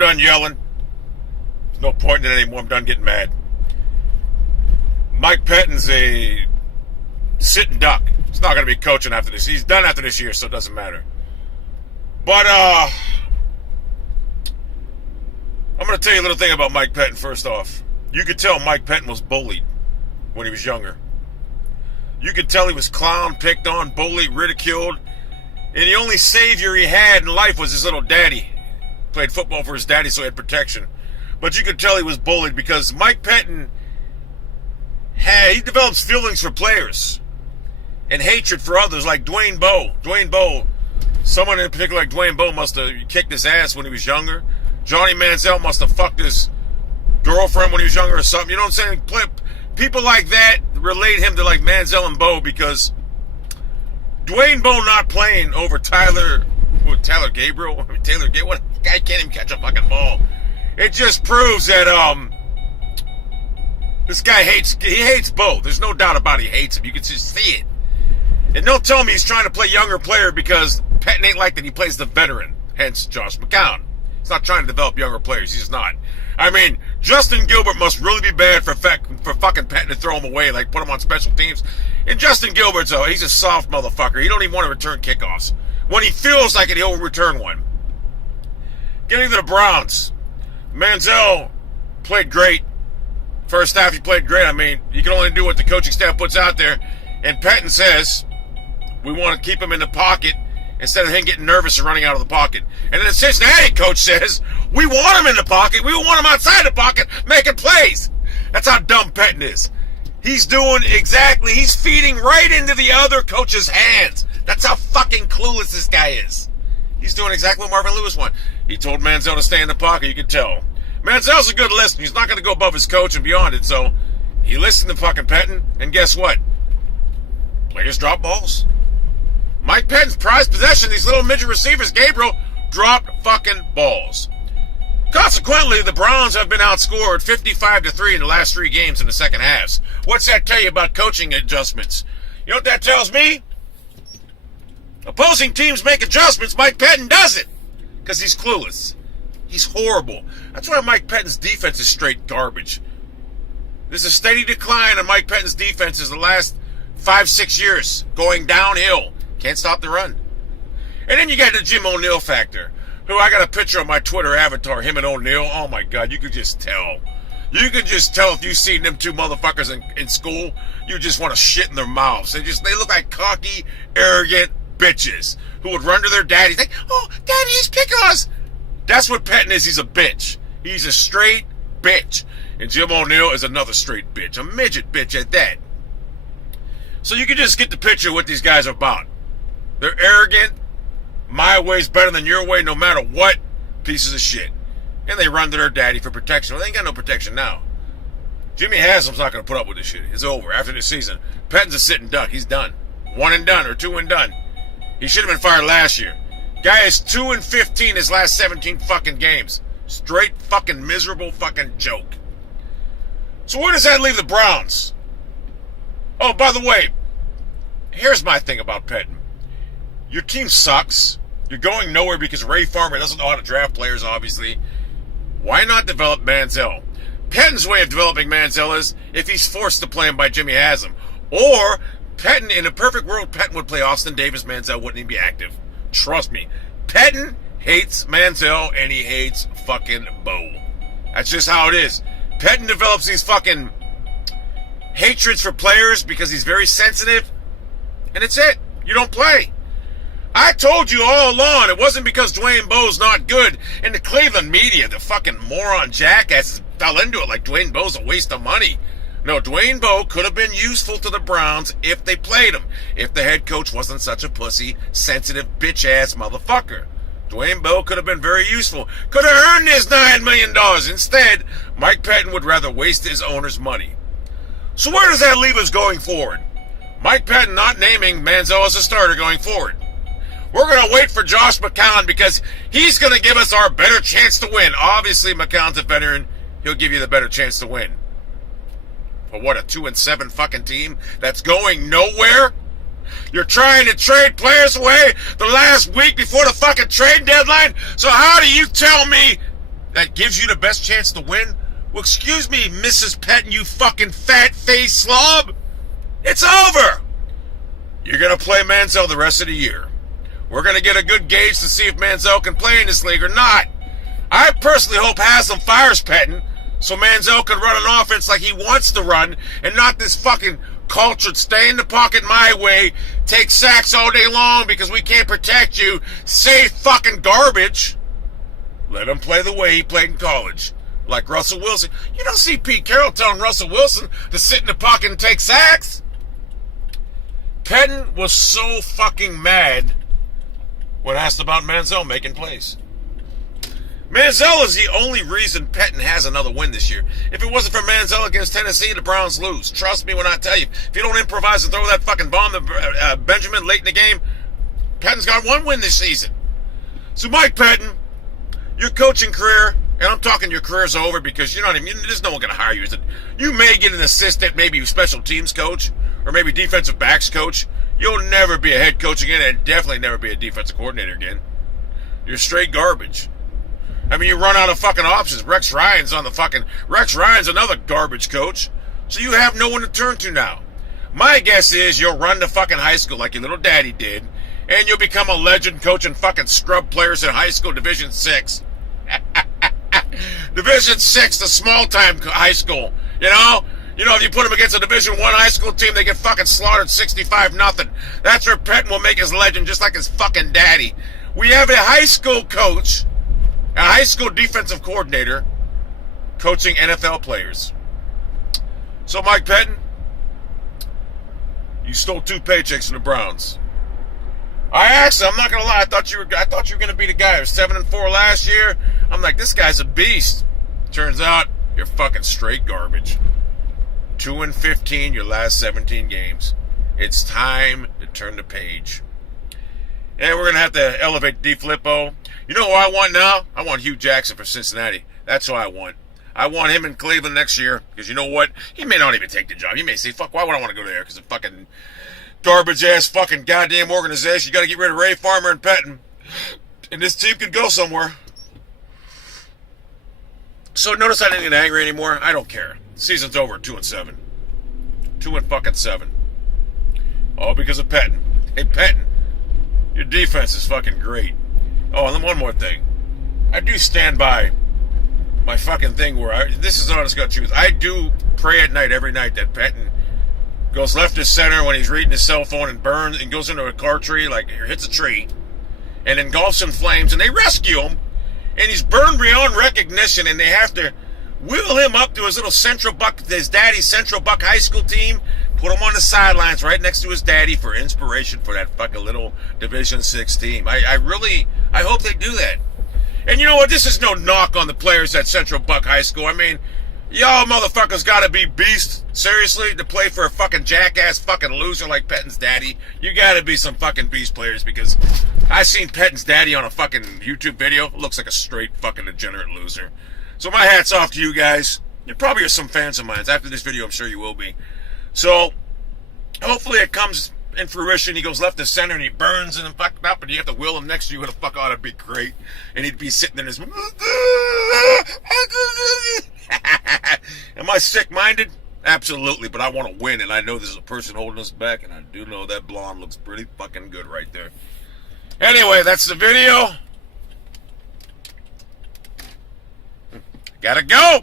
I'm done yelling. There's no point in it anymore. I'm done getting mad. Mike Pettine's a sitting duck. He's not going to be coaching after this. He's done after this year, so it doesn't matter. But, I'm going to tell you a little thing about Mike Pettine first off. You could tell Mike Pettine was bullied when he was younger. You could tell he was clowned, picked on, bullied, ridiculed. And the only savior he had in life was his little daddy. Played football for his daddy, so he had protection. But you could tell he was bullied because Mike Pettine, he develops feelings for players and hatred for others, like Dwayne Bowe. Dwayne Bowe, someone in particular like Dwayne Bowe must have kicked his ass when he was younger. Johnny Manziel must have fucked his girlfriend when he was younger or something. You know what I'm saying? People like that relate him to like Manziel and Bowe because Dwayne Bowe not playing over Taylor Gabriel. What guy can't even catch a fucking ball. It just proves that this guy hates Bowe. There's no doubt about it. He hates him. You can just see it. And don't tell me he's trying to play younger player because Pettine ain't like that. He plays the veteran. Hence Josh McCown. He's not trying to develop younger players. He's not. I mean, Justin Gilbert must really be bad for fucking Pettine to throw him away, like put him on special teams. And Justin Gilbert's he's a soft motherfucker. He don't even want to return kickoffs. When he feels like it, he'll return one. Getting to the Browns. Manziel played great. First half, he played great. I mean, you can only do what the coaching staff puts out there. And Pettine says, we want to keep him in the pocket instead of him getting nervous and running out of the pocket. And then the Cincinnati coach says, we want him in the pocket. We want him outside the pocket making plays. That's how dumb Pettine is. He's doing exactly, he's feeding right into the other coach's hands. That's how fucking clueless this guy is. He's doing exactly what Marvin Lewis wanted. He told Manziel to stay in the pocket, you can tell. Manziel's a good listener. He's not going to go above his coach and beyond it, so he listened to fucking Pettine, and guess what? Players drop balls. Mike Pettine's prized possession, these little midget receivers, Gabriel, dropped fucking balls. Consequently, the Browns have been outscored 55-3 in the last 3 games in the second halves. What's that tell you about coaching adjustments? You know what that tells me? Opposing teams make adjustments, Mike Pettine doesn't. Because he's clueless. He's horrible. That's why Mike Pettine's defense is straight garbage. There's a steady decline in Mike Pettine's defenses the last 5-6 years. Going downhill. Can't stop the run. And then you got the Jim O'Neill factor. Who I got a picture on my Twitter avatar, him and O'Neill. Oh my God, you could just tell. You could just tell if you've seen them two motherfuckers in school, you just want to shit in their mouths. They look like cocky, arrogant bitches who would run to their daddies like, oh, daddy, he's picking us. That's what Pettine is. He's a bitch. He's a straight bitch. And Jim O'Neill is another straight bitch. A midget bitch at that. So you can just get the picture of what these guys are about. They're arrogant. My way's better than your way no matter what. Pieces of shit. And they run to their daddy for protection. Well, they ain't got no protection now. Jimmy Haslam's not going to put up with this shit. It's over after this season. Pettine's a sitting duck. He's done. 1 and done or 2 and done. He should have been fired last year. Guy is 2-15 his last 17 fucking games. Straight fucking miserable fucking joke. So where does that leave the Browns? Oh, by the way, here's my thing about Pettine. Your team sucks. You're going nowhere because Ray Farmer doesn't know how to draft players, obviously. Why not develop Manziel? Pettine's way of developing Manziel is if he's forced to play him by Jimmy Haslam. Or, Pettine, in a perfect world, Pettine would play Austin Davis. Manziel wouldn't even be active. Trust me. Pettine hates Manziel and he hates fucking Bowe. That's just how it is. Pettine develops these fucking hatreds for players because he's very sensitive. And it's it. You don't play. I told you all along it wasn't because Dwayne Bowe's not good. And the Cleveland media, the fucking moron jackasses, fell into it like Dwayne Bowe's a waste of money. No, Dwayne Bowe could have been useful to the Browns if they played him. If the head coach wasn't such a pussy, sensitive, bitch-ass motherfucker. Dwayne Bowe could have been very useful. Could have earned his $9 million. Instead, Mike Pettine would rather waste his owner's money. So where does that leave us going forward? Mike Pettine not naming Manziel as a starter going forward. We're going to wait for Josh McCown because he's going to give us our better chance to win. Obviously, McCown's a veteran. He'll give you the better chance to win. For what, a 2-7 fucking team that's going nowhere? You're trying to trade players away the last week before the fucking trade deadline? So how do you tell me that gives you the best chance to win? Well, excuse me, Mrs. Pettine, you fucking fat-faced slob. It's over. You're going to play Manziel the rest of the year. We're going to get a good gauge to see if Manziel can play in this league or not. I personally hope Haslam fires Pettine so Manziel can run an offense like he wants to run and not this fucking cultured stay in the pocket my way, take sacks all day long because we can't protect you, say fucking garbage. Let him play the way he played in college. Like Russell Wilson. You don't see Pete Carroll telling Russell Wilson to sit in the pocket and take sacks. Pettine was so fucking mad when asked about Manziel making plays. Manziel is the only reason Pettine has another win this year. If it wasn't for Manziel against Tennessee, the Browns lose. Trust me when I tell you. If you don't improvise and throw that fucking bomb to Benjamin late in the game, Pettine's got one win this season. So Mike Pettine, your coaching career, and I'm talking your career's over because you're not even, there's no one going to hire you. You may get an assistant, maybe special teams coach, or maybe defensive backs coach. You'll never be a head coach again, and definitely never be a defensive coordinator again. You're straight garbage. I mean, you run out of fucking options. Rex Ryan's another garbage coach. So you have no one to turn to now. My guess is you'll run to fucking high school like your little daddy did, and you'll become a legend coaching fucking scrub players in high school Division 6. Division 6, the small-time high school. You know, if you put them against a Division 1 high school team, they get fucking slaughtered 65-0. That's where Pettine will make his legend, just like his fucking daddy. We have a high school coach, a high school defensive coordinator, coaching NFL players. So, Mike Pettine, you stole 2 paychecks from the Browns. I'm not gonna lie, I thought you were gonna be the guy who was 7-4 last year. I'm like, this guy's a beast. Turns out you're fucking straight garbage. 2-15 your last 17 games. It's time to turn the page. And we're gonna have to elevate DeFlippo. You know who I want now? I want Hugh Jackson for Cincinnati. That's who I want. I want him in Cleveland next year because you know what? He may not even take the job. He may say, "Fuck, why would I want to go there?" Because of fucking garbage ass fucking goddamn organization. You got to get rid of Ray Farmer and Pettine, and this team could go somewhere. So notice I didn't get angry anymore. I don't care. Season's over. 2-7. 2-7. All because of Pettine. Hey Pettine, your defense is fucking great. Oh, and then one more thing. I do stand by my fucking thing where this is honest God truth. I do pray at night, every night, that Pettine goes left to center when he's reading his cell phone and burns and goes into a car tree, like hits a tree, and engulfs in flames, and they rescue him, and he's burned beyond recognition, and they have to wheel him up to his daddy's Central Buck High School team, put him on the sidelines right next to his daddy for inspiration for that fucking little Division 6 team. I hope they do that. And you know what? This is no knock on the players at Central Buck High School. I mean, y'all motherfuckers gotta be beasts. Seriously, to play for a fucking jackass fucking loser like Pettine's daddy. You gotta be some fucking beast players because I seen Pettine's daddy on a fucking YouTube video. Looks like a straight fucking degenerate loser. So my hat's off to you guys. You probably are some fans of mine. After this video, I'm sure you will be. So, hopefully it comes in fruition. He goes left to center and he burns and fucked up, and you have to wheel him next to you. What the fuck ought to be great? And he'd be sitting in his... Am I sick-minded? Absolutely, but I want to win, and I know there's a person holding us back, and I do know that blonde looks pretty fucking good right there. Anyway, that's the video. Gotta go!